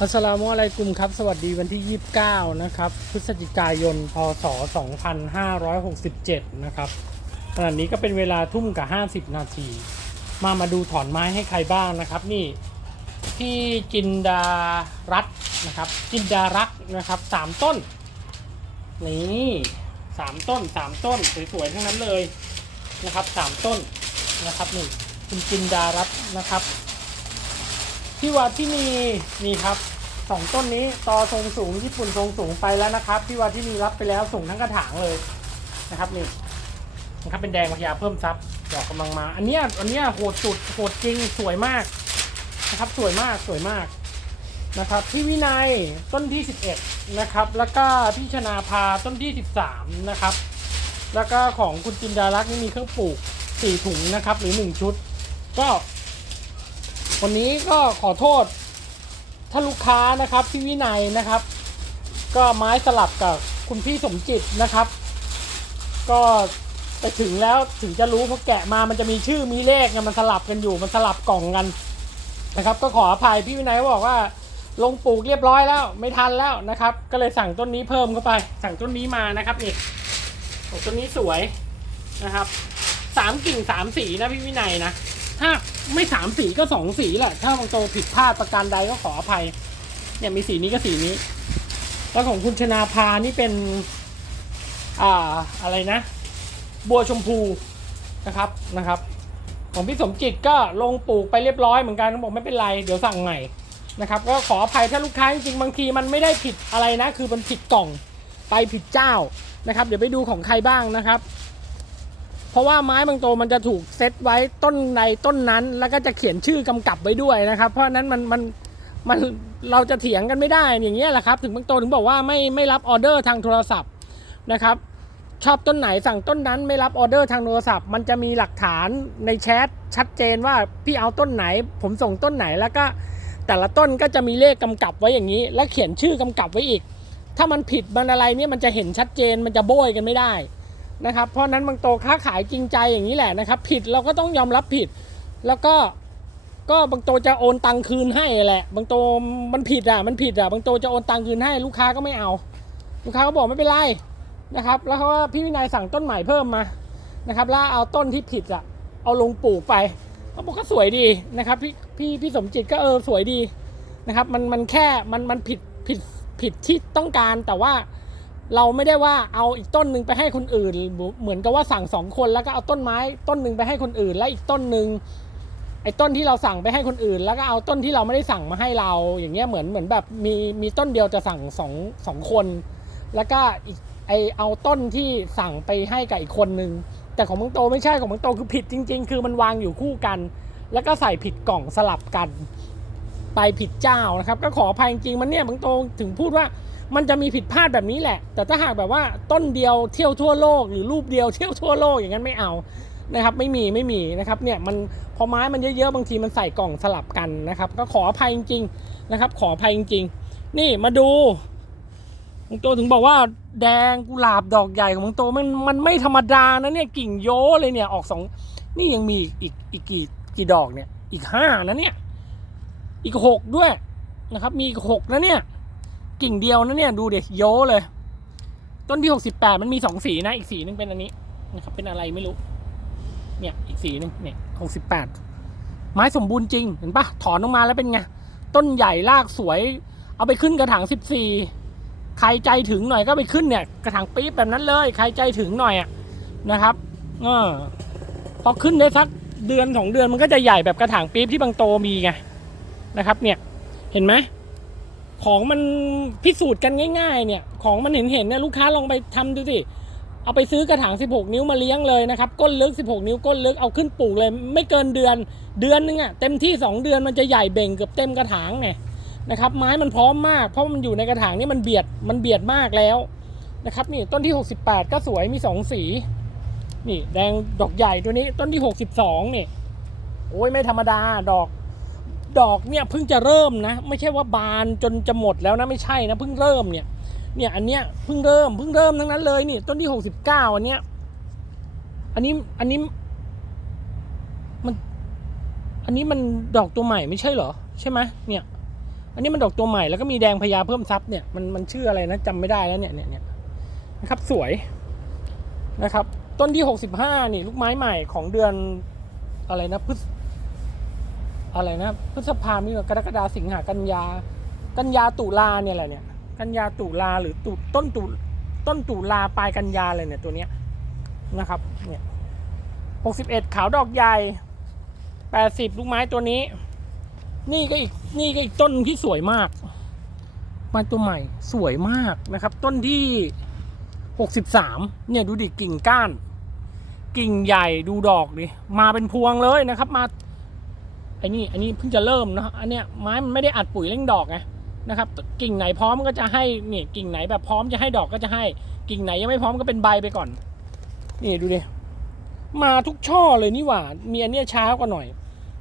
อัสสลามุอะลัยกุมครับ สวัสดีวันที่ 29 นะครับ พฤศจิกายน พศ 2567 นะครับขณะนี้ก็เป็นเวลาทุ่มกับ 50 นาที มามาดูถอนไม้ให้ใครบ้างนะครับ นี่พี่จินดารัตนะครับ จินดารักนะครับสามต้น นี่สามต้นสามต้น สวยๆ ทั้งนั้นเลยนะครับสามต้นนะครับนี่คุณจินดารัตนะครับ พี่วัดที่มีนี่ครับสองต้นนี้ตอทรงสูงญี่ปุ่นทรงสูงไปแล้วนะครับพี่วัดที่มีรับไปแล้วส่งทั้งกระถางเลยนะครับนี่นะครับเป็นแดงพญาเพิ่มซับดอกกำลังมา อันเนี้ยอันเนี้ยโหดสุดโหดจริงสวยมากนะครับสวยมากสวยมากนะครับพี่วินัยต้นที่ 11นะครับแล้วก็พี่ชนาภาต้นที่ 13นะครับแล้วก็ของคุณจินดารักษ์นี่มีเครื่องปลูก 4 ถุงนะครับหรือ 1 ชุด ก็ วันนี้ก็ขอโทษถ้านลูกค้านะครับพี่วินัยนะครับ ก็ไม้สลับกับคุณพี่สมจิตนะครับ ก็ไปถึงแล้วถึงจะรู้เพราะแกะมามันจะมีชื่อมีเลขไงมันสลับกันอยู่มันสลับกล่องกันนะครับ ก็ขออภัยพี่วินัยบอกว่าลงปลูกเรียบร้อยแล้วไม่ทันแล้วนะครับ ก็เลยสั่งต้นนี้เพิ่มเข้าไป สั่งต้นนี้มานะครับนี่โอ้ต้นนี้สวยนะครับสามกิ่งสามสีนะพี่วินัยนะ ถ้าไม่สามสีก็สองสีแหละ ถ้าบางโตผิดพลาดประการใดก็ขออภัย เนี่ยมีสีนี้ก็สีนี้ แล้วของคุณชนาภานี่เป็น อ่าอะไรนะ บัวชมพูนะครับนะครับ ของพี่สมจิตก็ลงปลูกไปเรียบร้อยเหมือนกันบอกไม่เป็นไรเดี๋ยวสั่งใหม่นะครับก็ขออภัยถ้าลูกค้าจริงๆบางทีมันไม่ได้ผิดอะไรนะ คือมันผิดกล่องไปผิดเจ้านะครับ เดี๋ยวไปดูของใครบ้างนะครับ ราะว่าไม้บางตัวมันจะถูกเซตไว้ต้นในต้นนั้น แล้วก็จะเขียนชื่อกำกับไว้ด้วยนะครับ เพราะนั้นมันมันมันเราจะเถียงกันไม่ได้อย่างเงี้ยแหละครับ ถึงบางตัวถึงบอกว่าไม่ไม่รับออเดอร์ทางโทรศัพท์นะครับ ชอบต้นไหนสั่งต้นนั้นไม่รับออเดอร์ทางโทรศัพท์ มันจะมีหลักฐานในแชทชัดเจนว่าพี่เอาต้นไหน ผมส่งต้นไหนแล้วก็แต่ละต้นก็จะมีเลขกำกับไว้อย่างนี้ และเขียนชื่อกำกับไว้อีก ถ้ามันผิดมันอะไรเนี่ยมันจะเห็นชัดเจนมันจะโบยกันไม่ได้ นะครับเพราะนั้นบางโตค้าขายจริงใจอย่างนี้แหละนะครับ ผิดเราก็ต้องยอมรับผิด แล้วก็ก็บางโตจะโอนตังคืนให้แหละ บางโตมันผิดอะมันผิดอะบางโตจะโอนตังคืนให้ลูกค้าก็ไม่เอา ลูกค้าก็บอกไม่เป็นไรนะครับ แล้วเขาว่าพี่วินัยสั่งต้นใหม่เพิ่มมานะครับแล้วเอาต้นที่ผิดอะเอาลงปลูกไปเขาบอกก็สวยดีนะครับพี่พี่พี่สมจิตก็เออสวยดีนะครับ มันมันแค่มันมันผิดผิดผิดที่ต้องการแต่ว่า เราไม่ได้ว่าเอาอีกต้นหนึ่งไปให้คนอื่น เหมือนกับว่าสั่งสองคนแล้วก็เอาต้นไม้ต้นหนึ่งไปให้คนอื่น และอีกต้นหนึ่งไอ้ต้นที่เราสั่งไปให้คนอื่น แล้วก็เอาต้นที่เราไม่ได้สั่งมาให้เรา อย่างเงี้ยเหมือนเหมือนแบบมีมีต้นเดียวจะสั่งสองสองคน แล้วก็อีกไอเอาต้นที่สั่งไปให้กับอีกคนนึงแต่ของมังโตไม่ใช่ของมังโตคือผิดจริง ๆ คือมันวางอยู่คู่กัน แล้วก็ใส่ผิดกล่องสลับกัน ไปผิดเจ้านะครับ ก็ขออภัยจริงๆมันเนี่ยมังโตถึงพูดว่า มันจะมีผิดพลาดแบบนี้แหละ แต่ถ้าหากแบบว่าต้นเดียวเที่ยวทั่วโลกหรือรูปเดียวเที่ยวทั่วโลกอย่างนั้นไม่เอานะครับไม่มีไม่มีนะครับเนี่ยมันพอไม้มันเยอะๆบางทีมันใส่กล่องสลับกันนะครับก็ขออภัยจริงๆนะครับ ขออภัยจริงๆ นี่มาดูมังโตถึงบอกว่าแดงกุหลาบดอกใหญ่ของมังโตมันมันไม่ธรรมดานะเนี่ยกิ่งโยเลยเนี่ยออกสองนี่ยังมีอีกอีกกี่กี่ดอกเนี่ยอีกห้านะเนี่ยอีกหกด้วยนะครับ มีอีกหกนะเนี่ย กิ่งเดียวนะเนี่ยดูเด็โยเลย ต้นที่หกสิบแปดมันมีสองสีนะ อีกสีหนึงเป็นอันนี้นะครับ เป็นอะไรไม่รู้ เนี่ยอีกสีหนึงเนี่ยหกสิบแปดไม้สมบูรณ์จริงเห็นปะถอนออกมาแล้วเป็นไง ต้นใหญ่รากสวย เอาไปขึ้นกระถางสิบสี่ใครใจถึงหน่อยก็ไปขึ้นเนี่ย กระถางปี๊บแบบนั้นเลย ใครใจถึงหน่อยอะนะครับเออพอขึ้นได้สักเดือนสองเดือนมันก็จะใหญ่แบบกระถางปี๊บที่บางโตมีไงนะครับ เนี่ยเห็นไหม ของมันพิสูจน์กันง่าย ๆ เนี่ย ของมันเห็นเห็นๆเนี่ยลูกค้าลองไปทำดูสิ เอาไปซื้อกระถาง 16 นิ้วมาเลี้ยงเลยนะครับ ก้นลึก 16 นิ้วก้นลึกเอาขึ้นปลูกเลย ไม่เกินเดือน เดือนนึงอะเต็มที่ 2 เดือนมันจะใหญ่เบ่งเกือบเต็มกระถางเนี่ยนะครับ ไม้มันพร้อมมาก เพราะมันอยู่ในกระถางนี่มันเบียดมันเบียดมากแล้วนะครับนี่ต้นที่ 68 ก็สวยมี 2 สี นี่แดงดอกใหญ่ตัวนี้ต้นที่ 62นี่โอ้ยไม่ธรรมดาดอก ดอกเนี่ยเพิ่งจะเริ่มนะ ไม่ใช่ว่าบานจนจะหมดแล้วนะไม่ใช่นะเพิ่งเริ่มเนี่ยเนี่ยอันเนี้ยเพิ่งเริ่มเพิ่งเริ่มทั้งนั้นเลยนี่ต้นที่หกสิบเก้าอันเนี้ยอันนี้อันนี้มัน อันนี้มันดอกตัวใหม่ไม่ใช่เหรอ ใช่ไหมเนี่ย อันนี้มันดอกตัวใหม่แล้วก็มีแดงพญาเพิ่มทรัพย์เนี่ยมันมันชื่ออะไรนะจำไม่ได้แล้วเนี่ยเนี่ยเนี่ยนะครับสวยนะครับ ต้นที่หกสิบห้านี่ลูกไม้ใหม่ของเดือนอะไรนะพฤษ อะไรนะพฤษภามีกรกฎาสิงหากันยา กันยาตุลาเนี่ยแหละเนี่ย กันยาตุลาหรือตุต้นตุต้นตุลาปลายกันยาเลยเนี่ยตัวเนี้ยนะครับเนี่ยหกสิบเอ็ดขาวดอกใหญ่แปดสิบลูกไม้ตัวนี้ นี่ก็อีกนี่ก็อีกต้นที่สวยมากมาตัวใหม่สวยมากนะครับ ต้นที่หกสิบสามเนี่ยดูดิกิ่งก้าน กิ่งใหญ่ดูดอกดิมาเป็นพวงเลยนะครับ มา ไอ้นี่อันนี้เพิ่งจะเริ่มนะอันเนี้ยไม้มันไม่ได้อัดปุ๋ยเร่งดอกไงนะครับ กิ่งไหนพร้อมก็จะให้เนี่ยกิ่งไหนแบบพร้อมจะให้ดอกก็จะให้ กิ่งไหนยังไม่พร้อมก็เป็นใบไปก่อน นี่ดูดิมาทุกช่อเลยนี่หว่ามีอันเนี้ยช้ากว่าหน่อย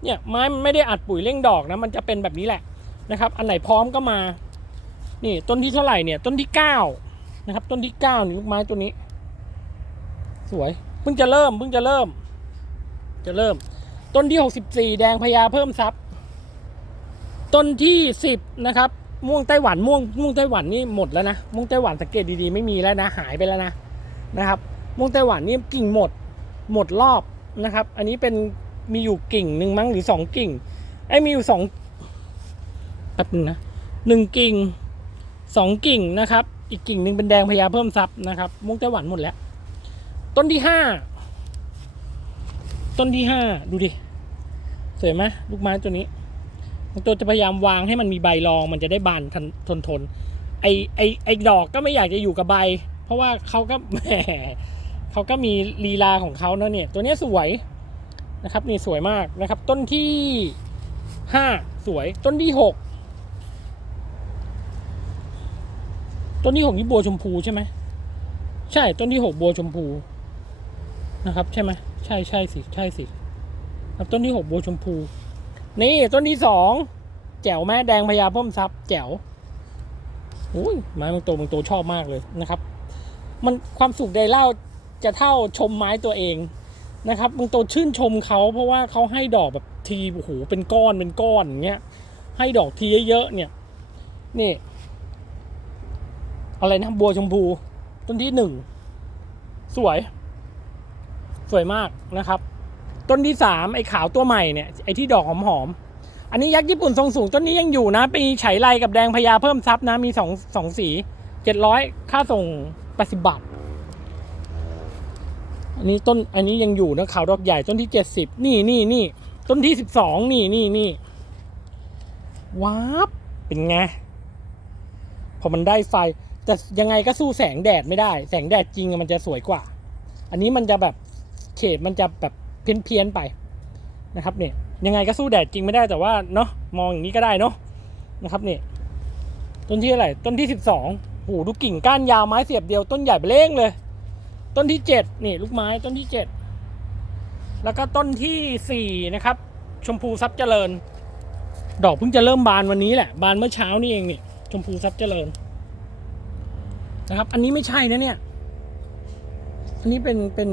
เนี่ยไม้มันไม่ได้อัดปุ๋ยเร่งดอกนะมันจะเป็นแบบนี้แหละนะครับ อันไหนพร้อมก็มา นี่ต้นที่เท่าไหร่เนี่ยต้นที่เก้านะครับ ต้นที่เก้านี่ลูกไม้ตัวนี้ สวยเพิ่งจะเริ่มเพิ่งจะเริ่ม จะเริ่ม ต้นที่หกสิบสี่แดงพญาเพิ่มทรัพย์ ต้นที่สิบนะครับ ม่วงไต้หวันม่วงม่วงไต้หวันนี่หมดแล้วนะ ม่วงไต้หวันสังเกตดีๆไม่มีแล้วนะ หายไปแล้วนะนะครับ ม่วงไต้หวันนี่กิ่งหมด หมดรอบนะครับ อันนี้เป็นมีอยู่กิ่งหนึ่งมั้งหรือสองกิ่งไอ้มีอยู่สองแป๊บนึงนะหนึ่งกิ่งสองกิ่งนะครับ อีกกิ่งหนึ่งเป็นแดงพญาเพิ่มทรัพย์นะครับ ม่วงไต้หวันหมดแล้ว ต้นที่ห้า ต้นที่ห้าดูดิ สวยไหมลูกไม้ตัวนี้ตัวจะพยายามวางให้มันมีใบรอง มันจะได้บานทนทนทนไอไอไอดอกก็ไม่อยากจะอยู่กับใบ เพราะว่าเขาก็แหมเขาก็มีลีลาของเขาเนอะเนี่ย ตัวนี้สวยนะครับนี่สวยมากนะครับ ต้นที่ห้าสวย ต้นที่หกต้นที่หกนี่บัวชมพูใช่ไหมใช่ต้นที่หกบัวชมพูนะครับ ใช่ไหม ใช่ใช่สิใช่สิครับต้นที่หกบัวชมพู นี่ต้นที่สองแจ๋วแม่แดงพญาพ่มทรัพย์แจ๋วอุ้ยไม้บางตัวบางตัวชอบมากเลยนะครับ มันความสุขใดเล่าจะเท่าชมไม้ตัวเองนะครับบางตัวชื่นชมเขาเพราะว่าเขาให้ดอกแบบทีโอ้โหเป็นก้อนเป็นก้อนอย่างเงี้ยให้ดอกทีเยอะๆเนี่ยนี่ อะไรนะบัวชมพู ต้นที่หนึ่งสวย สวยมากนะครับ ต้นที่สามไอ้ขาวตัวใหม่เนี่ยไอ้ที่ดอกหอมๆอันนี้ยักษ์ญี่ปุ่นทรงสูงต้นนี้ยังอยู่นะปีไฉไลกับแดงพญาเพิ่มซับนะมีสองสองสีเจ็ดร้อยค่าส่งแปดสิบบาทอันนี้ต้นอันนี้ยังอยู่นะขาวดอกใหญ่ต้นที่เจ็ดสิบนี่นี่นี่ต้นที่สิบสองนี่นี่นี่ว้าบเป็นไงพอมันได้ไฟ แต่ยังไงก็สู้แสงแดดไม่ได้ แสงแดดจริงมันจะสวยกว่า อันนี้มันจะแบบ เฉดมันจะแบบเพี้ยนๆไปนะครับเนี่ยยังไงก็สู้แดดจริงไม่ได้แต่ว่าเนาะมองอย่างนี้ก็ได้เนาะนะครับเนี่ยต้นที่อะไรต้นที่สิบสองโหดูกิ่งก้านยาวไม้เสียบเดียวต้นใหญ่ไปเล้งเลย ต้นที่เจ็ดนี่ลูกไม้ต้นที่เจ็ดแล้วก็ต้นที่สี่นะครับชมพูซับเจริญ ดอกเพิ่งจะเริ่มบานวันนี้แหละบานเมื่อเช้านี่เองนี่ชมพูซับเจริญนะครับ อันนี้ไม่ใช่นะเนี่ย อันนี้เป็นเป็น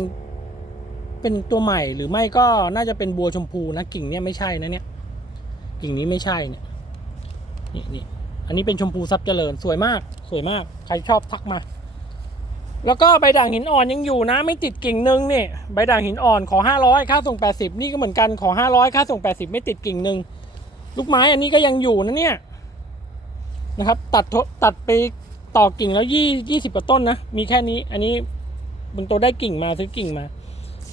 เป็นตัวใหม่หรือไม่ก็น่าจะเป็นบัวชมพูนะกิ่งเนี่ยไม่ใช่นะเนี่ยกิ่งนี้ไม่ใช่เนี่ยนี่นี่อันนี้เป็นชมพูซับเจริญสวยมาก สวยมาก ใครชอบทักมา แล้วก็ใบด่างหินอ่อนยังอยู่นะ ไม่ติดกิ่งหนึ่งนี่ใบด่างหินอ่อนขอ 500 ค่าส่ง 80 นี่ก็เหมือนกันขอ 500 ค่าส่ง 80 ไม่ติดกิ่งหนึ่งลูกไม้อันนี้ก็ยังอยู่นะเนี่ยนะครับ ตัดตัดไปต่อกิ่งแล้วยี่ยี่สิบกว่าต้นนะ มีแค่นี้ อันนี้บางตัวได้กิ่งมาซื้อกิ่งมา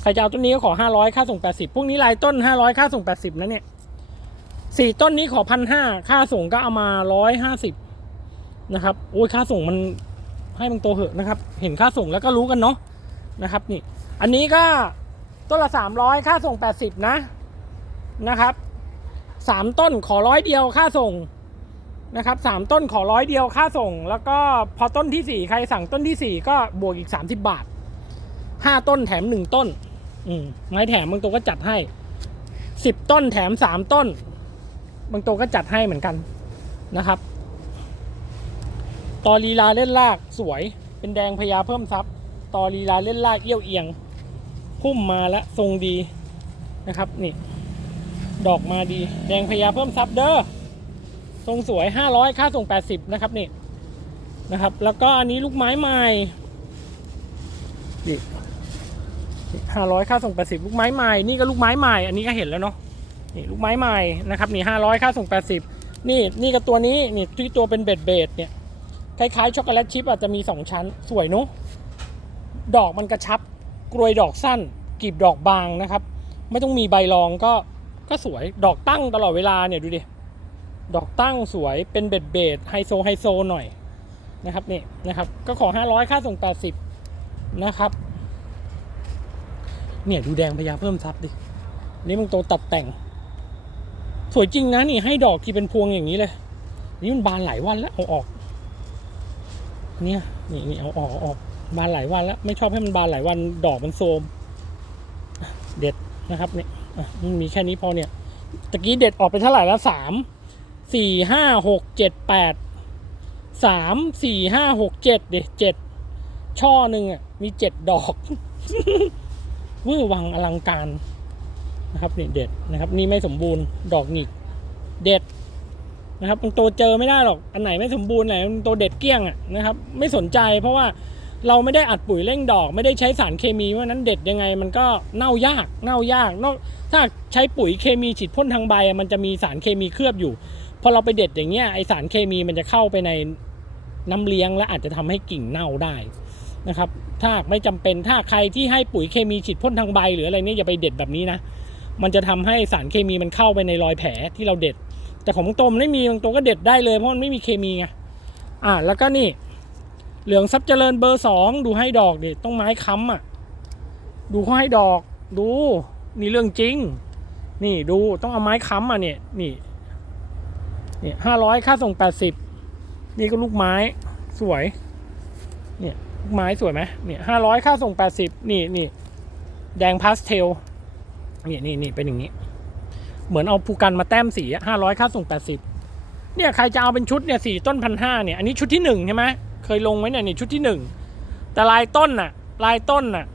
ใครจะเอาต้นนี้ก็ขอ500ค่าส่ง80พวกนี้ลายต้น500ค่าส่ง80นะเนี่ยสี่ต้นนี้ขอพันห้าค่าส่งก็เอามา150นะครับโอ้ยค่าส่งมันให้บางตัวเหอะนะครับ เห็นค่าส่งแล้วก็รู้กันเนาะนะครับนี่ อันนี้ก็ต้นละสามร้อยค่าส่งแปดสิบนะนะครับสามต้นขอร้อยเดียวค่าส่งนะครับสามต้นขอร้อยเดียวค่าส่ง แล้วก็พอต้นที่สี่ใครสั่งต้นที่สี่ก็บวกอีกสามสิบบาทห้าต้นแถมหนึ่งต้น อืมไม้แถมบางตัวก็จัดให้สิบต้นแถมสามต้น บางตัวก็จัดให้เหมือนกันนะครับ ตอลีลาเล่นลากสวย เป็นแดงพญาเพิ่มทรัพย์ ตอลีลาเล่นลากเอี้ยวเอียง พุ่มมาแล้วทรงดีนะครับ นี่ ดอกมาดี แดงพญาเพิ่มทรัพย์เด้อทรงสวยห้าร้อยค่าส่งแปดสิบนะครับนี่นะครับ แล้วก็อันนี้ลูกไม้ใหม่นี่ ห้าร้อยค่าส่งแปดสิบลูกไม้ใหม่นี่ก็ลูกไม้ใหม่อันนี้ก็เห็นแล้วเนาะนี่ลูกไม้ใหม่นะครับนี่ห้าร้อยค่าส่งแปดสิบนี่นี่ก็ตัวนี้นี่ที่ตัวเป็นเบ็ดเบ็ดเนี่ยคล้ายๆช็อกโกแลตชิพอาจจะมีสองชั้นสวยเนาะดอกมันกระชับกรวยดอกสั้นกลีบดอกบางนะครับ ไม่ต้องมีใบรองก็ก็สวยดอกตั้งตลอดเวลาเนี่ยดูดิดอกตั้งสวยเป็นเบ็ดเบ็ดไฮโซไฮโซหน่อยนะครับนี่นะครับก็ขอ 500 ค่าส่ง 80 นะครับ เนี่ยดูแดงพญาเพิ่มซับดิ นี่มึงโตตัดแต่ง สวยจริงนะนี่ให้ดอกที่เป็นพวงอย่างนี้เลย นี่มันบานหลายวันแล้วเอาออก เนี่ยนี่นี่เอาออกเอาออก บานหลายวันแล้ว ไม่ชอบให้มันบานหลายวันดอกมันโทมเด็ดนะครับเนี่ยมันมีแค่นี้พอเนี่ยตะกี้เด็ดออกไปเท่าไหร่แล้วสามสี่ห้าหกเจ็ดแปดสามสี่ห้าหกเจ็ดเด็ดเจ็ดช่อหนึ่งอะมีเจ็ดดอก เวอร์วังอลังการนะครับนี่เด็ดนะครับ นี่ไม่สมบูรณ์ดอกหงิกเด็ดนะครับมันโตเจอไม่ได้หรอกอันไหนไม่สมบูรณ์ไหนมันโตเด็ดเกลี้ยงอะนะครับ ไม่สนใจเพราะว่าเราไม่ได้อัดปุ๋ยเร่งดอก ไม่ได้ใช้สารเคมีเพราะนั้นเด็ดยังไง มันก็เน่ายากเน่ายากนอกถ้าใช้ปุ๋ยเคมีฉีดพ่นทางใบมันจะมีสารเคมีเคลือบอยู่พอเราไปเด็ดอย่างเงี้ยไอสารเคมีมันจะเข้าไปในน้ำเลี้ยงและอาจจะทำให้กิ่งเน่าได้ นะครับถ้าไม่จำเป็นถ้าใครที่ให้ปุ๋ยเคมีฉีดพ่นทางใบ หรืออะไรเนี่ยอย่าไปเด็ดแบบนี้นะ มันจะทำให้สารเคมีมันเข้าไปในรอยแผลที่เราเด็ด แต่ของบางตัวมันไม่มีบางตัวก็เด็ดได้เลยเพราะมันไม่มีเคมีไงอ่าแล้วก็นี่ เหลืองซับเจริญเบอร์สองดูให้ดอกดิต้องไม้ค้ำอะดูเขาให้ดอกดูนี่เรื่องจริง นี่ดูต้องเอาไม้ค้ำอะเนี่ยนี่เนี่ยห้าร้อยค่าส่งแปดสิบนี่ก็ลูกไม้สวยเนี่ย ไม้สวยไหมเนี่ยห้าร้อยค่าส่งแปดสิบนี่นี่แดงพาสเทลเนี่ยนี่นี่เป็นอย่างนี้ เหมือนเอาภูกันมาแต้มสีห้าร้อยค่าส่งแปดสิบเนี่ยใครจะเอาเป็นชุดเนี่ยสี่ต้นพันห้าเนี่ยอันนี้ชุดที่หนึ่งใช่ไหมเคยลงไว้เนี่ยนี่ชุดที่หนึ่งแต่ลายต้นน่ะลายต้นน่ะ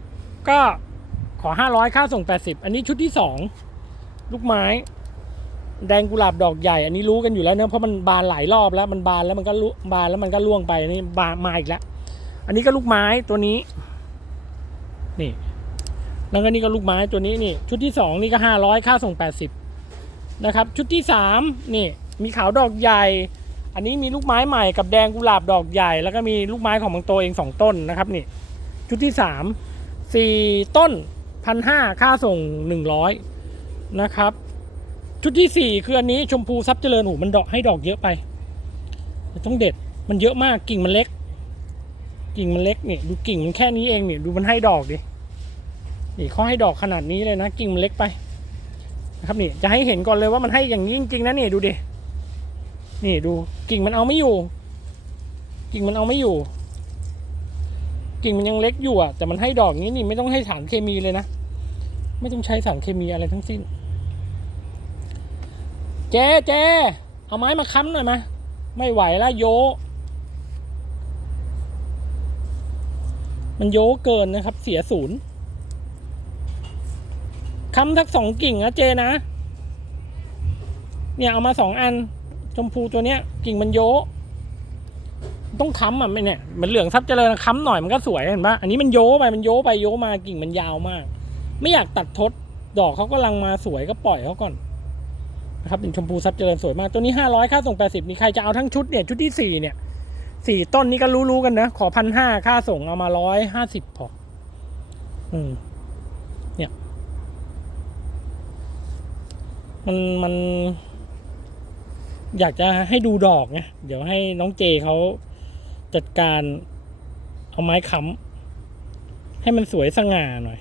ก็ขอห้าร้อยค่าส่งแปดสิบอันนี้ชุดที่สองลูกไม้ แดงกุหลาบดอกใหญ่ อันนี้รู้กันอยู่แล้วเนอะเพราะมันบานหลายรอบแล้วมันบานแล้วมันก็บานแล้วมันก็ล่วงไปนี่บานมาอีกแล้ว อันนี้ก็ลูกไม้ตัวนี้ นี่ แล้วก็นี่ก็ลูกไม้ตัวนี้นี่ ชุดที่สองนี่ก็ห้าร้อยค่าส่งแปดสิบนะครับ ชุดที่สามนี่ มีขาวดอกใหญ่ อันนี้มีลูกไม้ใหม่กับแดงกุหลาบดอกใหญ่ แล้วก็มีลูกไม้ของบางโตเองสองต้นนะครับนี่ ชุดที่สามสี่ต้นพันห้าค่าส่งหนึ่งร้อยนะครับ ชุดที่สี่คืออันนี้ชมพูซับเจริญหูมันดอกให้ดอกเยอะไป ต้องเด็ดมันเยอะมากกิ่งมันเล็ก กิ่งมันเล็กนี่ดูกิ่งมันแค่นี้เองนี่ดูมันให้ดอกดินี่เขาให้ดอกขนาดนี้เลยนะ กิ่งมันเล็กไปนะครับนี่จะให้เห็นก่อนเลยว่ามันให้อย่างนี้จริงๆนะนี่ดูดินี่ดูกิ่งมันเอาไม่อยู่ กิ่งมันเอาไม่อยู่ กิ่งมันยังเล็กอยู่อะแต่มันให้ดอกนี้นี่ไม่ต้องให้สารเคมีเลยนะไม่ต้องใช้สารเคมีอะไรทั้งสิ้น เจ๊เจ๊เอาไม้มาค้ำหน่อยมาไม่ไหวแล้วโย มันโยเกินนะครับ เสียศูนย์คำทักสองกิ่งนะเจนะ เนี่ยเอามาสองอัน ชมพูตัวเนี้ย กิ่งมันโยต้องค้ำอะไม่เนี่ยมันเหลืองซับเจริญค้ำหน่อยมันก็สวยเห็นปะอันนี้มันโยไปมันโยไปโยมากิ่งมันยาวมาก ไม่อยากตัดทดดอกเขากำลังมาสวยก็ปล่อยเขาก่อนนะครับเป็นชมพูซับเจริญสวยมากตัวนี้ห้าร้อยค่าส่งแปดสิบมีใครจะเอาทั้งชุดเนี่ยชุดที่สี่เนี่ย สี่ต้นนี้ก็รู้ๆกันนะ ขอพันห้าค่าส่งเอามาร้อยห้าสิบพอ อืม เนี่ย มันมัน อยากจะให้ดูดอกไงเดี๋ยวให้น้องเจเขาจัดการเอาไม้ค้ำให้มันสวยสง่าหน่อย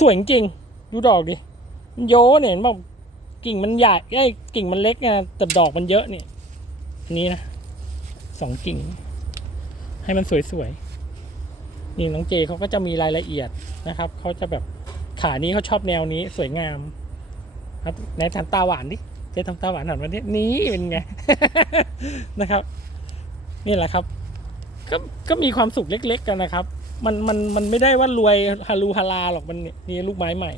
สวยจริงดูดอกดิมันโยเนี่ยเห็นบอกกิ่งมันใหญ่ไอ้กิ่งมันเล็กไงแต่ดอกมันเยอะนี่อันนี้นะ สองกิ่ง ให้มันสวยๆนี่น้องเจเขาก็จะมีรายละเอียดนะครับเขาจะแบบขานี้เขาชอบแนวนี้สวยงาม ครับไหนทำตาหวานดิเจ๊ทำตาหวานหน่อยวันนี้นี่เป็นไงนะครับ นี่แหละครับ ก็ก็มีความสุขเล็ก ๆ กันนะครับ มันมันมันไม่ได้ว่ารวยฮารูฮาราหรอกมันนี่ลูกไม้ใหม่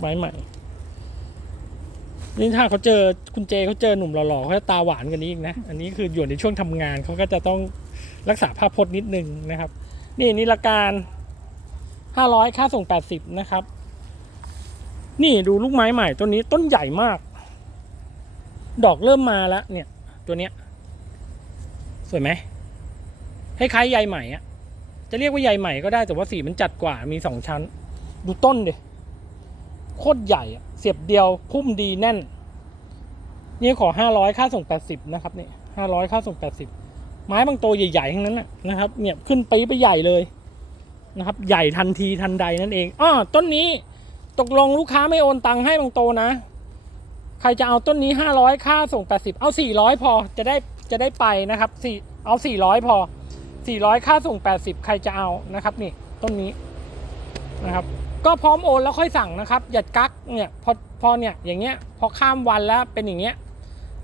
ไม้ใหม่ นี่ถ้าเขาเจอคุณเจเขาเจอหนุ่มหล่อๆเขาจะตาหวานกันนี้อีกนะ อันนี้คืออยู่ในช่วงทำงานเขาก็จะต้องรักษาภาพพจน์นิดนึงนะครับ นี่นี่ละการห้าร้อยค่าส่งแปดสิบนะครับ นี่ดูลูกไม้ใหม่ต้นนี้ต้นใหญ่มาก ดอกเริ่มมาแล้วเนี่ย ตัวเนี้ย สวยไหมคล้ายๆใยใหม่อะจะเรียกว่าใยใหม่ก็ได้แต่ว่าสีมันจัดกว่ามีสองชั้น ดูต้นดิ โคตรใหญ่ เสียบเดียวพุ่มดีแน่น นี่ขอห้าร้อยค่าส่งแปดสิบนะครับนี่ห้าร้อยค่าส่งแปดสิบไม้บางโตวใหญ่ๆทั้งนั้นนะครับ เนี่ยขึ้นไปไปใหญ่เลยนะครับ ใหญ่ทันทีทันใดนั่นเองอ้อต้นนี้ตกลงลูกค้าไม่โอนตังค์ให้บางโตนะ ใครจะเอาต้นนี้ห้าร้อยค่าส่งแปดสิบเอาสี่ร้อยพอจะได้จะได้ไปนะครับสี่เอาสี่ร้อยพอสี่ร้อยค่าส่งแปดสิบใครจะเอานะครับ นี่ต้นนี้นะครับ ก็พร้อมโอนแล้วค่อยสั่งนะครับอย่ากักเนี่ยพอพอเนี่ยอย่างเงี้ยพอข้ามวันแล้วเป็นอย่างเงี้ย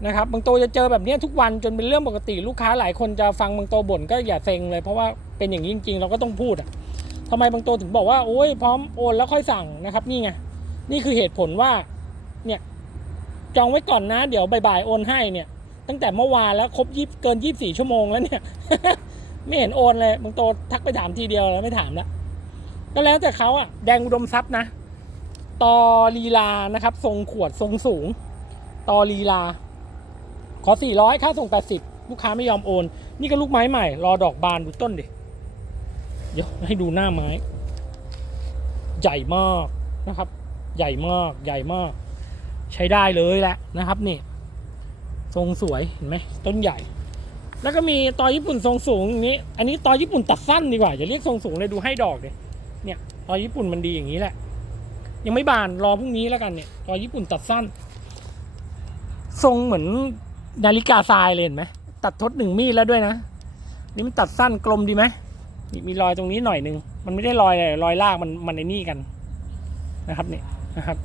นะครับบางโตจะเจอแบบนี้ทุกวันจนเป็นเรื่องปกติลูกค้าหลายคนจะฟังบางโตบ่นก็อย่าเซ็งเลย เพราะว่าเป็นอย่างนี้จริงๆ เราก็ต้องพูดอะทำไมบางโตถึงบอกว่าโอ้ยพร้อมโอนแล้วค่อยสั่งนะครับนี่ไงนี่คือเหตุผลว่าเนี่ยจองไว้ก่อนนะ เดี๋ยวบ่ายๆโอนให้เนี่ย ตั้งแต่เมื่อวานแล้วครบยี่เกินยี่สี่ชั่วโมงแล้วเนี่ย ไม่เห็นโอนเลยบางโตทักไปถามทีเดียวแล้วไม่ถามแล้ว ก็แล้วแต่เขาอะแดงอุดมทรัพย์นะตอลีลานะครับ ทรงขวดทรงสูง ตอลีลา ขอ 400 ค่าส่ง 80 ลูกค้าไม่ยอมโอน นี่ก็ลูกไม้ใหม่ รอดอกบานดูต้นดิ เดี๋ยวให้ดูหน้าไม้ ใหญ่มากนะครับ ใหญ่มากใหญ่มาก ใช้ได้เลยแหละนะครับนี่ ทรงสวยเห็นไหมต้นใหญ่ แล้วก็มีตอญี่ปุ่นทรงสูงอย่างนี้ อันนี้ตอญี่ปุ่นตัดสั้นดีกว่าอย่าเรียกทรงสูงเลยดูให้ดอกเลย เนี่ยตอญี่ปุ่นมันดีอย่างนี้แหละ ยังไม่บานรอพรุ่งนี้แล้วกันเนี่ยตอญี่ปุ่นตัดสั้น ทรงเหมือนนาฬิกาทรายเลยเห็นไหมตัดทดหนึ่งมีดแล้วด้วยนะ นี่มันตัดสั้นกลมดีไหมนี่มีรอยตรงนี้หน่อยหนึ่งมันไม่ได้รอยอะไรรอยลากมันมันในนี่กันนะครับเนี่ยนะครับ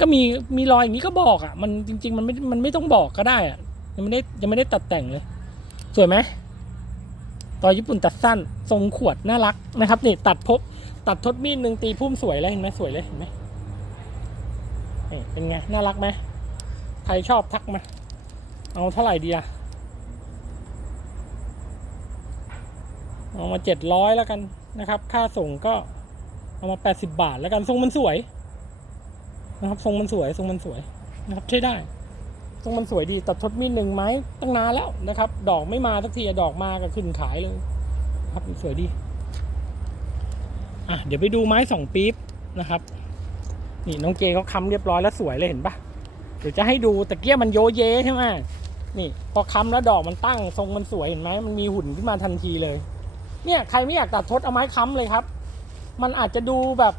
ก็มีมีรอยอย่างนี้ก็บอกอะ มันจริง ๆ มันไม่มันไม่ต้องบอกก็ได้อะยังไม่ได้ยังไม่ได้ตัดแต่งเลย สวยไหม ตอญี่ปุ่นตัดสั้น ทรงขวดน่ารักนะครับนี่ตัดพบตัดทดมีดหนึ่งตีพุ่มสวยเลยเห็นไหมสวยเลยเห็นไหมนี่เป็นไงน่ารักไหมใครชอบทักมา เอาเท่าไหร่ดีอะเอามาเจ็ดร้อยแล้วกันนะครับ ค่าส่งก็เอามาแปดสิบาทแล้วกันทรงมันสวยนะครับทรงมันสวยทรงมันสวยนะครับใช้ได้ ทรงมันสวยดีตัดทดมีดหนึ่งไม้ตั้งนานแล้วนะครับ ดอกไม่มาสักทีดอกมาก็ขึ้นขายเลยครับสวยดีอะเดี๋ยวไปดูไม้สองปี๊บนะครับ นี่น้องเจเขาค้ำเรียบร้อยแล้วสวยเลยเห็นปะเดี๋ยวจะให้ดูตะเกียมันโยเยใช่ไหมนี่ พอค้ำแล้วดอกมันตั้งทรงมันสวยเห็นไหมมันมีหุ่นขึ้นมาทันทีเลย เนี่ยใครไม่อยากตัดทดเอาไม้ค้ำเลยครับ มันอาจจะดูแบบ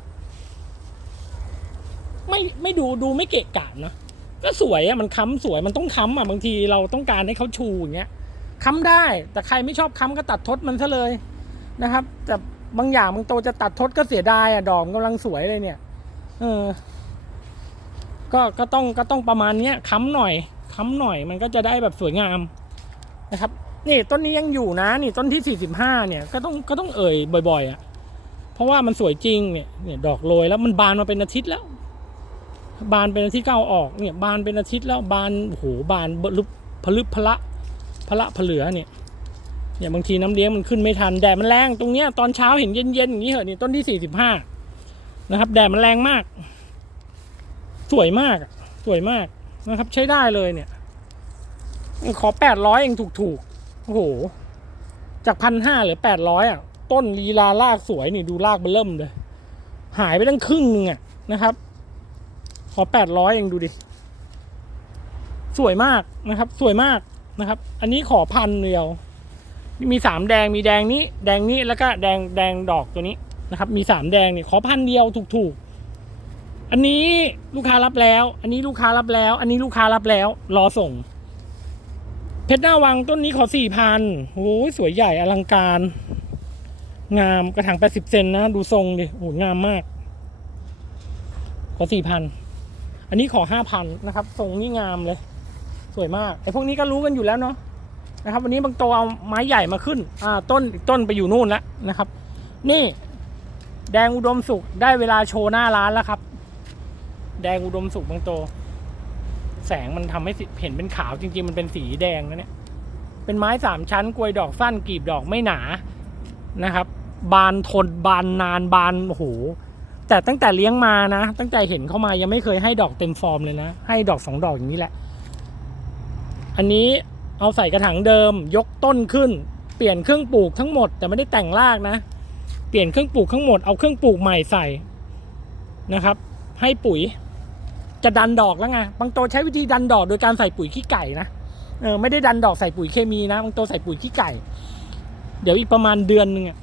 ไม่ไม่ดูดูไม่เกะกะนะ ก็สวยอะมันค้ำสวยมันต้องค้ำอะบางทีเราต้องการให้เขาชูอย่างเงี้ยค้ำได้ แต่ใครไม่ชอบค้ำก็ตัดทดมันซะเลยนะครับ แต่บางอย่างบางโตวจะตัดทดก็เสียดายอะดอกกำลังสวยเลยเนี่ย เออ ก็ก็ต้องก็ต้องประมาณเนี้ยค้ำหน่อยค้ำหน่อยมันก็จะได้แบบสวยงามนะครับนี่ต้นนี้ยังอยู่นะนี่ต้นที่สี่สิบห้าเนี่ยก็ต้องก็ต้องเอ่ยบ่อย ๆอะเพราะว่ามันสวยจริงเนี่ยเนี่ยดอกโรยแล้วมันบานมาเป็นอาทิตย์แล้ว บานเป็นอาทิตย์ก็เอาออกเนี่ยบานเป็นอาทิตย์แล้วบานโอ้โหบานลุบพลึบพละพละพเหลือเนี่ยเนี่ยบางทีน้ำเลี้ยงมันขึ้นไม่ทันแดดมันแรงตรงเนี้ยตอนเช้าเห็นเย็นๆอย่างนี้เหรอนี่ต้นที่สี่สิบห้านะครับแดดมันแรงมาก สวยมากสวยมากนะครับ ใช้ได้เลยเนี่ย ขอแปดร้อยเองถูกๆโอ้โห จากพันห้าหลือแปดร้อยอะ ต้นลีลาลากสวยนี่ดูลากเบลเริ่มเลย หายไปตั้งครึ่งนึงอะนะครับ ขอแปดร้อยเองดูดิ สวยมากนะครับ สวยมากนะครับ อันนี้ขอพันเดียว มีสามแดงมีแดงนี้ แดงนี้แล้วก็แดงแดงดอกตัวนี้นะครับ มีสามแดงเนี่ยขอพันเดียวถูกๆ อันนี้ลูกค้ารับแล้ว อันนี้ลูกค้ารับแล้ว อันนี้ลูกค้ารับแล้ว รอส่ง เพชรหน้าวังต้นนี้ขอสี่พันโอ้ยสวยใหญ่อลังการ งามกระถางแปดสิบเซนนะ ดูทรงดิโอ้งามมาก ขอสี่พัน อันนี้ขอห้าพันนะครับทรงนี่งามเลย สวยมากไอ้พวกนี้ก็รู้กันอยู่แล้วเนาะนะครับ วันนี้บางโตวเอาไม้ใหญ่มาขึ้น อ่าต้นต้นไปอยู่นู่นแล้วนะครับ นี่แดงอุดมสุขได้เวลาโชว์หน้าร้านแล้วครับ แดงอุดมสุขบางโตแสงมันทำให้เห็นเป็นขาวจริง ๆ มันเป็นสีแดงนะเนี่ยเป็นไม้สามชั้นกลวยดอกสั้นกลีบดอกไม่หนานะครับ บานทนบานนานบานโอ้โห แต่ตั้งแต่เลี้ยงมานะ ตั้งแต่เห็นเข้ามายังไม่เคยให้ดอกเต็มฟอร์มเลยนะ ให้ดอกสองดอกอย่างนี้แหละ อันนี้เอาใส่กระถางเดิม ยกต้นขึ้น เปลี่ยนเครื่องปลูกทั้งหมด แต่ไม่ได้แต่งรากนะ เปลี่ยนเครื่องปลูกทั้งหมดเอาเครื่องปลูกใหม่ใส่นะครับ ให้ปุ๋ย จะดันดอกแล้วไงบางตัวใช้วิธีดันดอกโดยการใส่ปุ๋ยขี้ไก่นะเออไม่ได้ดันดอกใส่ปุ๋ยเคมีนะบางตัวใส่ปุ๋ยขี้ไก่ เดี๋ยวอีกประมาณเดือนหนึ่งอะ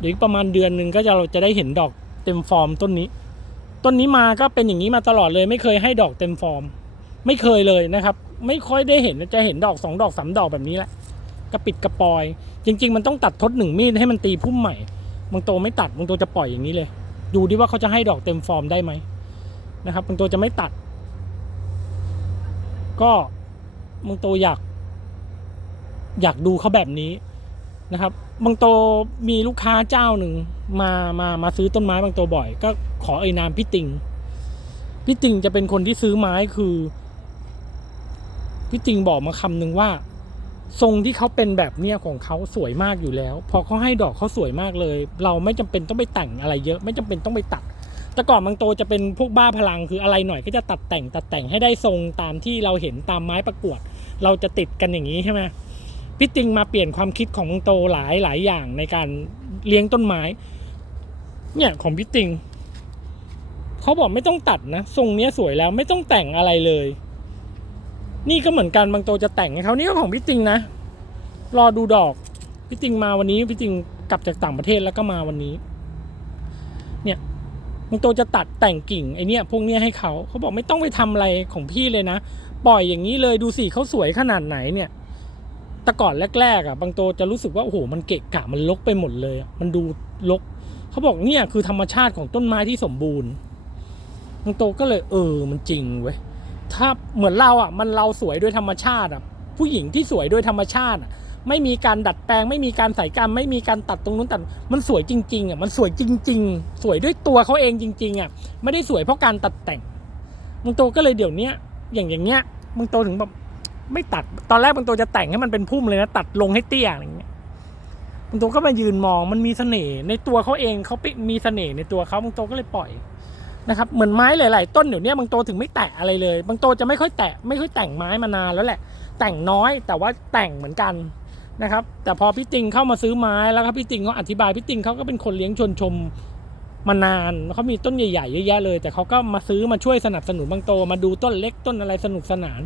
เดี๋ยวอีกประมาณเดือนหนึ่งก็จะเราจะได้เห็นดอก เต็มฟอร์มต้นนี้ ต้นนี้มาก็เป็นอย่างนี้มาตลอดเลย ไม่เคยให้ดอกเต็มฟอร์ม ไม่เคยเลยนะครับ ไม่ค่อยได้เห็นจะเห็นดอกสองดอกสามดอกแบบนี้แหละกระปิดกระปอย จริง ๆ มันต้องตัดทดหนึ่งมีดให้มันตีพุ่มใหม่บางตัวไม่ตัดบางตัวจะปล่อยอย่างนี้เลย ดูดิว่าเขาจะให้ดอกเต็มฟอร์มได้ไหมนะครับบางตัวจะไม่ตัด ก็บางตัวอยาก อยากดูเขาแบบนี้ นะครับ บางตัวมีลูกค้าเจ้าหนึ่งมามามาซื้อต้นไม้บางตัวบ่อย ก็ขอเอ่ยนามพี่ติงพี่ติงจะเป็นคนที่ซื้อไม้คือพี่ติงบอกมาคำหนึ่งว่า ทรงที่เขาเป็นแบบเนี้ยของเขาสวยมากอยู่แล้ว พอเขาให้ดอกเขาสวยมากเลย เราไม่จำเป็นต้องไปแต่งอะไรเยอะ ไม่จำเป็นต้องไปตัดแต่ก่อนบางโตจะเป็นพวกบ้าพลังคืออะไรหน่อยก็จะตัดแต่งตัดแต่งให้ได้ทรงตามที่เราเห็นตามไม้ประกวด เราจะติดกันอย่างนี้ใช่ไหม พี่ติงมาเปลี่ยนความคิดของบางโตหลายหลายอย่างในการเลี้ยงต้นไม้ เนี่ยของพี่ติงเขาบอกไม่ต้องตัดนะทรงเนี้ยสวยแล้วไม่ต้องแต่งอะไรเลย นี่ก็เหมือนกันบางโตจะแต่งให้เขานี่ก็ของพี่ติงนะ รอดูดอกพี่ติงมาวันนี้พี่ติงกลับจากต่างประเทศแล้วก็มาวันนี้ เนี่ยบางโตจะตัดแต่งกิ่งไอเนี้ยพวกเนี้ยให้เขาเขาบอกไม่ต้องไปทำอะไรของพี่เลยนะ ปล่อยอย่างนี้เลยดูสิเขาสวยขนาดไหนเนี่ย แต่ก่อนแรกๆอะบางโตจะรู้สึกว่าโอ้โหมันเกะกะมันลกไปหมดเลยอะมันดูลกเขาบอกเนี่ยคือธรรมชาติของต้นไม้ที่สมบูรณ์บางโตก็เลยเออมันจริงเว้ยถ้าเหมือนเราอะมันเราสวยด้วยธรรมชาติอะผู้หญิงที่สวยด้วยธรรมชาติอะไม่มีการดัดแปลง ไม่มีการใส่กรรมไม่มีการตัดตรงนู้นตัดมันสวยจริงๆอะมันสวยจริง ๆ สวยด้วยตัวเขาเองจริง ๆอะไม่ได้สวยเพราะการตัดแต่งบางโตก็เลยเดี๋ยวเนี้ยอย่างอย่างเงี้ยบางโตถึงแบบ ไม่ตัดตอนแรกบางโตจะแต่งให้มันเป็นพุ่มเลยนะตัดลงให้เตี้ยอะไรเงี้ยบางโตก็มายืนมองมันมีเสน่ห์ในตัวเขาเองเขาปมีเสน่ห์ในตัวเขาบางโตก็เลยปล่อยนะครับเหมือนไม้หลาย ๆ ต้นเดี๋ยวนี้บางโตถึงไม่แตะอะไรเลย บางโตจะไม่ค่อยแตะไม่ค่อยแต่งไม้มานานแล้วแหละ แต่งน้อยแต่ว่าแต่งเหมือนกันนะครับ แต่พอพี่ติงเข้ามาซื้อไม้แล้วครับพี่ติงเขาอธิบายพี่ติงเขาก็เป็นคนเลี้ยงชวนชมมานานเขามีต้นใหญ่ๆเยอะแยะเลย แต่เขาก็มาซื้อมาช่วยสนับสนุนบางโตมาดูต้นเล็กต้นอะไรสนุกสนาน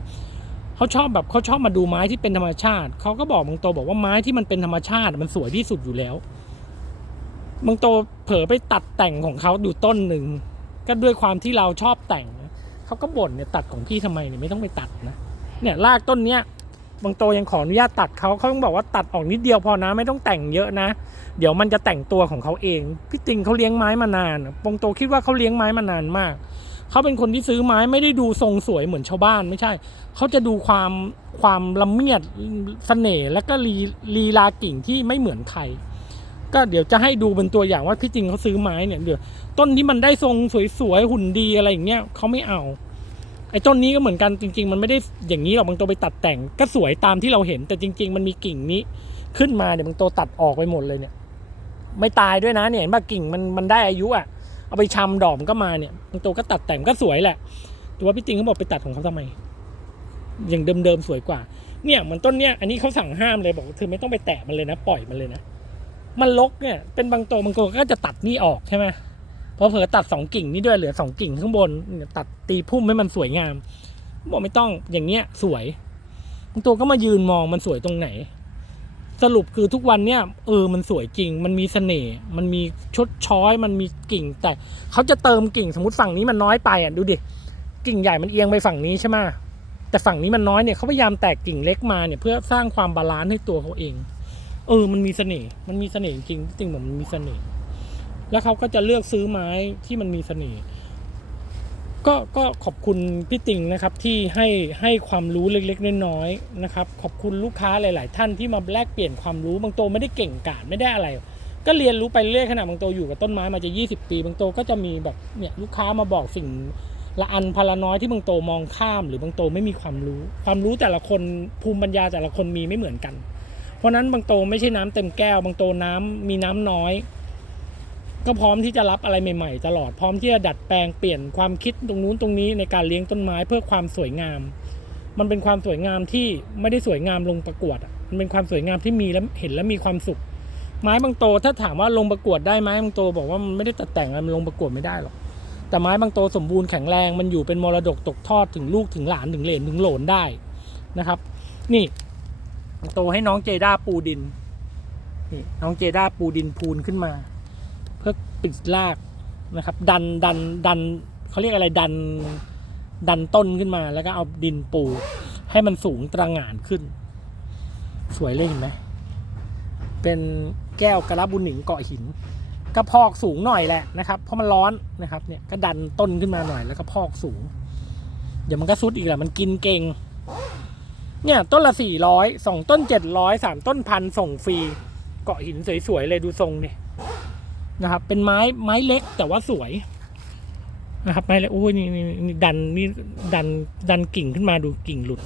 เขาชอบแบบเขาชอบมาดูไม้ที่เป็นธรรมชาติ เขาก็บอกบางโตบอกว่าไม้ที่มันเป็นธรรมชาติมันสวยที่สุดอยู่แล้วบางโตเผลอไปตัดแต่งของเขาอยู่ต้นหนึ่งก็ด้วยความที่เราชอบแต่งเขาก็บ่นเนี่ยตัดของพี่ทำไมเนี่ยไม่ต้องไปตัดนะเนี่ยรากต้นเนี้ยบางโตยังขออนุญาตตัดเขาเขาต้องบอกว่าตัดออกนิดเดียวพอนะไม่ต้องแต่งเยอะนะ เดี๋ยวมันจะแต่งตัวของเขาเองพี่ติงเขาเลี้ยงไม้มานานบางโตคิดว่าเขาเลี้ยงไม้มานานมากเขาเป็นคนที่ซื้อไม้ไม่ได้ดูทรงสวยเหมือนชาวบ้านไม่ใช่ เขาจะดูความความละเมียดเสน่ห์และก็ลีลีลากิ่งที่ไม่เหมือนใครก็เดี๋ยวจะให้ดูเป็นตัวอย่างว่าพี่จริงเขาซื้อไม้เนี่ยเดี๋ยวต้นที่มันได้ทรงสวยๆหุ่นดีอะไรอย่างเงี้ยเขาไม่เอา ไอ้ต้นนี้ก็เหมือนกันจริง ๆ มันไม่ได้อย่างนี้หรอกบางตัวไปตัดแต่งก็สวยตามที่เราเห็น แต่จริง ๆ มันมีกิ่งนี้ขึ้นมาเดี๋ยวบางตัวตัดออกไปหมดเลยเนี่ย ไม่ตายด้วยนะเนี่ยเห็นป่ะกิ่งมันมันได้อายุอะเอาไปชำดอกมันก็มาเนี่ยบางตัวก็ตัดแต่งก็สวยแหละแต่ว่าพี่ติงเขาบอกไปตัดของเขาทำไม อย่างเดิมๆสวยกว่า เนี่ยเหมือนต้นเนี้ยอันนี้เขาสั่งห้ามเลยบอกว่าเธอไม่ต้องไปแตะมันเลยนะ ปล่อยมันเลยนะ มันลกเนี่ยเป็นบางตัวบางตัวก็จะตัดนี่ออกใช่ไหมพอเผลอตัดสองกิ่งนี่ด้วยเหลือสองกิ่งข้างบนตัดตีพุ่มให้มันสวยงามบอกไม่ต้องอย่างเงี้ยสวยบางตัวก็มายืนมองมันสวยตรงไหน สรุปคือทุกวันเนี่ยเออมันสวยจริง มันมีเสน่ห์มันมีชดช้อย มันมีกิ่ง แต่เขาจะเติมกิ่งสมมติฝั่งนี้มันน้อยไปอะดูดิกิ่งใหญ่มันเอียงไปฝั่งนี้ใช่ไหม แต่ฝั่งนี้มันน้อยเนี่ยเขาพยายามแตกกิ่งเล็กมาเนี่ยเพื่อสร้างความบาลานซ์ให้ตัวเขาเอง เออ มันมีเสน่ห์มันมีเสน่ห์จริงจริงผมมันมีเสน่ห์แล้วเขาก็จะเลือกซื้อไม้ที่มันมีเสน่ห์ก็ก็ขอบคุณพี่ติงนะครับที่ให้ให้ความรู้เล็กๆน้อยๆนะครับ ขอบคุณลูกค้าหลาย ๆ ท่านที่มาแลกเปลี่ยนความรู้บางโตไม่ได้เก่งกาจไม่ได้อะไร ก็เรียนรู้ไปเรื่อยขนาดบางโตอยู่กับต้นไม้มาจะ 20 ปีบางโตก็จะมีแบบเนี่ยลูกค้ามาบอกสิ่ง ละอันพละน้อยที่บางโตมองข้าม หรือบางโตไม่มีความรู้ ความรู้แต่ละคนภูมิปัญญาแต่ละคนมีไม่เหมือนกัน เพราะนั้นบางโตไม่ใช่น้ำเต็มแก้ว บางโตน้ำมีน้ำน้อย ก็พร้อมที่จะรับอะไรใหม่ๆ ตลอดพร้อมที่จะดัดแปลงเปลี่ยนความคิดตรงนู้นตรงนี้ในการเลี้ยงต้นไม้เพื่อความสวยงาม มันเป็นความสวยงามที่ไม่ได้สวยงามลงประกวดอะมันเป็นความสวยงามที่มีแล้วเห็นแล้วมีความสุข ไม้บางโตถ้าถามว่าลงประกวดได้ไหมบางโตบอกว่ามันไม่ได้ตัดแต่งอะไรมันลงประกวดไม่ได้หรอก แต่ไม้บางโตสมบูรณ์แข็งแรงมันอยู่เป็นมรดกตกทอดถึงลูกถึงหลานถึงเหลนถึงโหลนได้นะครับ นี่โตให้น้องเจด้าปูดินนี่น้องเจด้าปูดินพูนขึ้นมา เพื่อปิดรากนะครับ ดันดันดันเขาเรียกอะไรดันดันต้นขึ้นมา แล้วก็เอาดินปู ให้มันสูงตระหง่านขึ้น สวยเลยเห็นไหมเป็นแก้วกระบุญหนิงเกาะหิน กระพอกสูงหน่อยแหละนะครับ เพราะมันร้อนนะครับเนี่ยก็ดันต้นขึ้นมาหน่อยแล้วก็พอกสูง เดี๋ยวมันก็ซุดอีกแหละมันกินเก่ง เนี่ยต้นละสี่ร้อยสองต้นเจ็ดร้อยสามต้นพันส่งฟรีเกาะหินสวยๆเลยดูทรงเนี่ยนะครับ เป็นไม้ไม้เล็กแต่ว่าสวยนะครับไม้เล็กโอ้ยนี่นี่นี่ดันนี่ดันดันกิ่งขึ้นมาดูกิ่งหลุด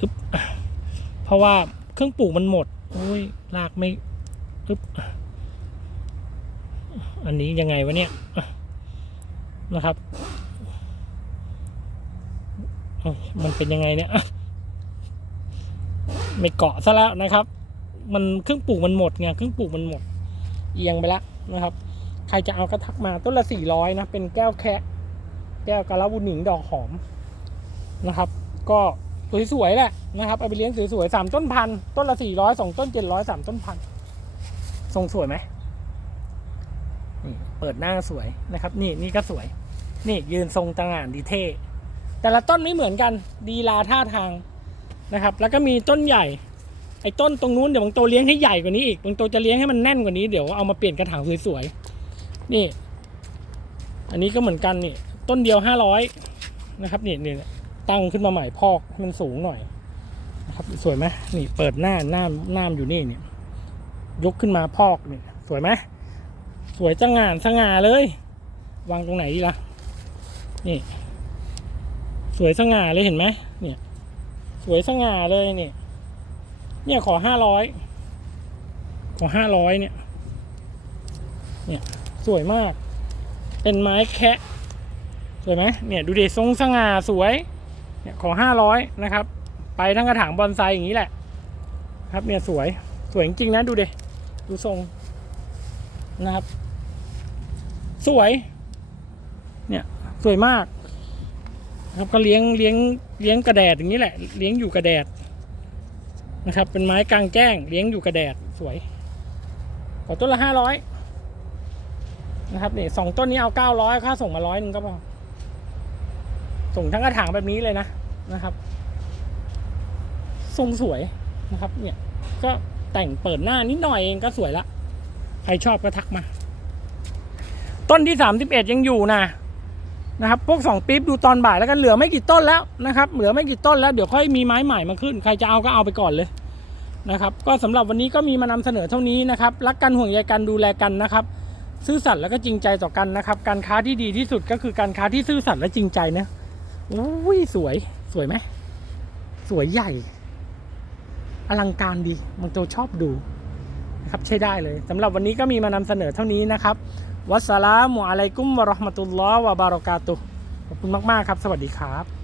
อึ๊บเพราะว่าเครื่องปลูกมันหมดโอ้ยรากไม่อึ๊บ อันนี้ยังไงวะเนี่ยนะครับมันเป็นยังไงเนี่ยไม่เกาะซะแล้วนะครับ มันเครื่องปลูกมันหมดไงเครื่องปลูกมันหมด เอียงไปแล้วนะครับ ใครจะเอาก็ทักมาต้นละสี่ร้อยนะ เป็นแก้วแคะแก้วกะลาบุหนิงดอกหอมนะครับ ก็สวยๆแหละนะครับเอาไปเลี้ยงสวยๆสามต้นพันต้นละสี่ร้อยสองต้นเจ็ดร้อยสามต้นพันทรงสวยไหม เปิดหน้าสวยนะครับ นี่นี่ก็สวย นี่ยืนทรงตระหง่านดีเท่ แต่ละต้นไม่เหมือนกันดีลาท่าทางนะครับ แล้วก็มีต้นใหญ่ ไอ้ต้นตรงนู้นเดี๋ยวบางโตเลี้ยงให้ใหญ่กว่านี้อีกบางโตจะเลี้ยงให้มันแน่นกว่านี้เดี๋ยวเอามาเปลี่ยนกระถางสวยๆนี่ อันนี้ก็เหมือนกันนี่ต้นเดียวห้าร้อยนะครับนี่นี่ตั้งขึ้นมาใหม่พอกมันสูงหน่อยนะครับสวยไหมนี่เปิดหน้าหน้าหน้ามอยู่นี่เนี่ยยกขึ้นมาพอกนี่สวยไหม สวยจังงานสง่าเลย วางตรงไหนดีล่ะ นี่ สวยสง่าเลยเห็นไหมเนี่ย สวยสง่าเลยเนี่ยเนี่ยขอห้าร้อยขอห้าร้อยเนี่ย เนี่ยสวยมาก เป็นไม้แคะสวยไหมเนี่ยดูดิทรงสง่าสวย เนี่ยขอห้าร้อยนะครับ ไปทั้งกระถางบอนไซอย่างนี้แหละ ครับเนี่ยสวย สวยจริงๆนะดูดิดูทรงนะครับ สวย เนี่ยสวยมากนะครับก็เลี้ยงเลี้ยงเลี้ยงกระแดดอย่างนี้แหละ เลี้ยงอยู่กระแดดนะครับ เป็นไม้กลางแจ้ง เลี้ยงอยู่กระแดดสวยขอต้นละห้าร้อยนะครับนี่สองต้นนี้เอาเก้าร้อยค่าส่งมาร้อยหนึ่งก็พอส่งทั้งกระถางแบบนี้เลยนะนะครับ ทรงสวยนะครับ เนี่ย ก็แต่งเปิดหน้านิดหน่อยเองก็สวยละ ใครชอบก็ทักมา ต้นที่สามสิบเอ็ดยังอยู่นะนะครับ พวกสองปี๊บดูตอนบ่ายแล้วกันเหลือไม่กี่ต้นแล้วนะครับ เหลือไม่กี่ต้นแล้วเดี๋ยวค่อยมีไม้ใหม่มาขึ้น ใครจะเอาก็เอาไปก่อนเลยนะครับ ก็สำหรับวันนี้ก็มีมานำเสนอเท่านี้นะครับรักกันห่วงใยกันดูแลกันนะครับ ซื่อสัตย์แล้วก็จริงใจต่อกันนะครับ การค้าที่ดีที่สุดก็คือการค้าที่ซื่อสัตย์และจริงใจนะอุ้ยสวยสวยไหมสวยใหญ่ อลังการดีบางตัวชอบดูนะครับใช้ได้เลยสำหรับวันนี้ก็มีมานำเสนอเท่านี้นะครับ วัสสลามุอะลัยกุมวะราะห์มะตุลลอฮ์วะบารอกาตุขอบคุณมาก ๆ ครับ สวัสดีครับ